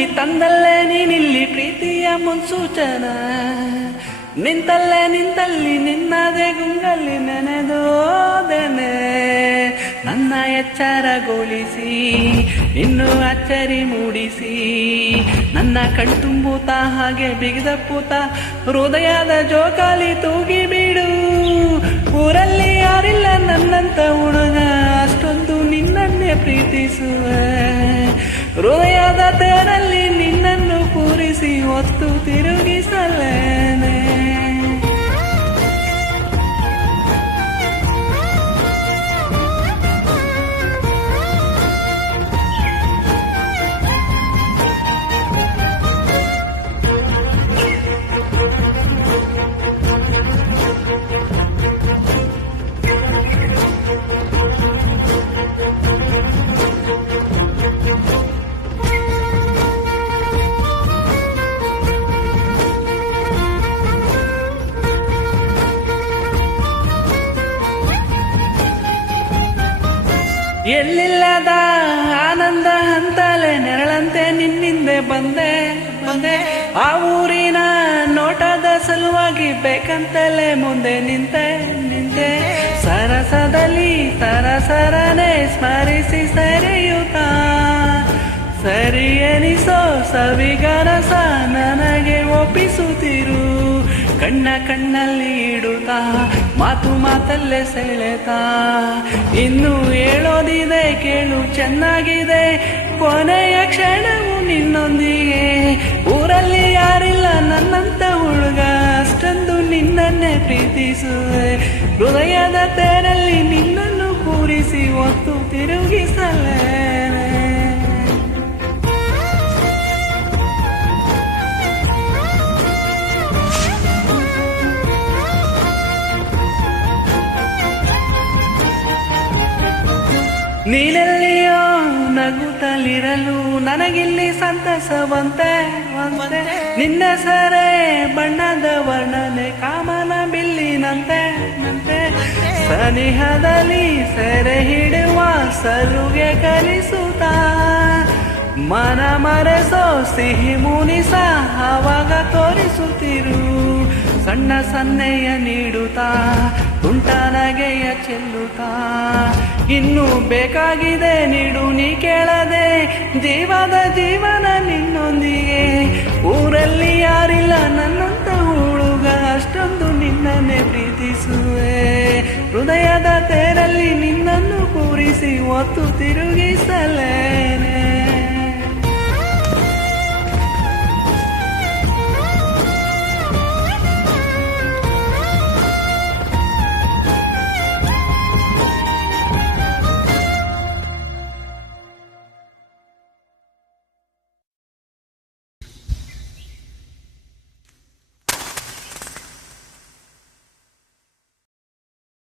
ನನ್ನಲ್ಲಿ ತಂದಲ್ಲೇ ನೀನಿಲ್ಲಿ ಪ್ರೀತಿಯ ಮುನ್ಸೂಚನ ನಿಂತಲ್ಲಿ ನಿನ್ನದೇ ಗುಂಗಲ್ಲಿ ನೆನೆದೋದನೆ ನನ್ನ ಎಚ್ಚರಗೊಳಿಸಿ ಇನ್ನು ಅಚ್ಚರಿ ಮೂಡಿಸಿ ನನ್ನ ಕಣ್ತುಂಬುತ್ತಾ ಹಾಗೆ ಬಿಗಿದಪ್ಪುತ್ತಾ ಹೃದಯದ ಜೋಕಾಲಿ ತೂಗಿ ಬಿಡು ಊರಲ್ಲಿ ಯಾರಿಲ್ಲ ನನ್ನಂತ ಹುಡುಗ ಅಷ್ಟೊಂದು ನಿನ್ನನ್ನೇ ಪ್ರೀತಿಸುವೆ ಹೃದಯದ ತೇರಲ್ಲಿ ನಿನ್ನನ್ನು ಕೂರಿಸಿ ಹೊತ್ತು ತಿರುಗಿಸಲೇನೆ ಎಲ್ಲಿಲ್ಲದ ಆನಂದ ಅಂತಲೇ ನೆರಳಂತೆ ನಿನ್ನಿಂದೆ ಬಂದೆ ಆ ಊರಿನ ನೋಟದ ಸಲುವಾಗಿ ಬೇಕಂತಲೇ ಮುಂದೆ ನಿಂತೆ ಸರಸದಲ್ಲಿ ಸರಸರನೆ ಸ್ಮರಿಸಿ ಸರಿಯುತ್ತಾ ಸರಿ ಎನಿಸೋ ಸವಿಗರಸ ನನಗೆ ಒಪ್ಪಿಸುತ್ತಿರು ಕಣ್ಣಲ್ಲಿ ಇಡುತ್ತಾ ಮಾತಲ್ಲೇ ಸೆಳೆತಾ ಇನ್ನು ಹೇಳೋದಿದೆ ಕೇಳು ಚೆನ್ನಾಗಿದೆ ಕೊನೆಯ ಕ್ಷಣವು ನಿನ್ನೊಂದಿಗೆ ಊರಲ್ಲಿ ಯಾರಿಲ್ಲ ನನ್ನಂತ ಹುಡುಗ ಅಷ್ಟೊಂದು ನಿನ್ನನ್ನೇ ಪ್ರೀತಿಸುವೆ ಹೃದಯದ ತೇರಲ್ಲಿ ನಿನ್ನನ್ನು ಕೂರಿಸಿ ಹೊತ್ತು ತಿರುಗಿಸಲೇನೆ ನೀನೆಲ್ಲಿಯೋ ನಗುತ್ತಲಿರಲು ನನಗಿಲ್ಲಿ ಸಂತಸವಂತೆ ನಿನ್ನ ಸರೆ ಬಣ್ಣದ ವರ್ಣನೆ ಕಾಮನ ಬಿಲ್ಲಿನಂತೆ ಸನಿಹದಲ್ಲಿ ಸೆರೆ ಹಿಡುವ ಸಲುಗೆ ಕಲಿಸುತ್ತಾ ಮನ ಮರೆಸೋ ಸಿಹಿ ಮುನಿಸ ಆವಾಗ ತೋರಿಸುತ್ತಿರು ಸಣ್ಣ ಸನ್ನೆಯ ನೀಡುತ್ತಾ ತುಂಟನಗೆಯ ಚೆಲ್ಲುತ್ತಾ ಇನ್ನು ಬೇಕಾಗಿದೆ ನೀಡು ನೀ ಕೇಳದೆ ಜೀವದ ಜೀವನ ನಿನ್ನೊಂದಿಗೆ ಊರಲ್ಲಿ ಯಾರಿಲ್ಲ ನನ್ನಂತ ಹುಡುಗ ಅಷ್ಟೊಂದು ನಿನ್ನನ್ನೇ ಪ್ರೀತಿಸುವೆ ಹೃದಯದ ತೇರಲ್ಲಿ ನಿನ್ನನ್ನು ಕೂರಿಸಿ ಹೊತ್ತು ತಿರುಗಿಸಲೇನೆ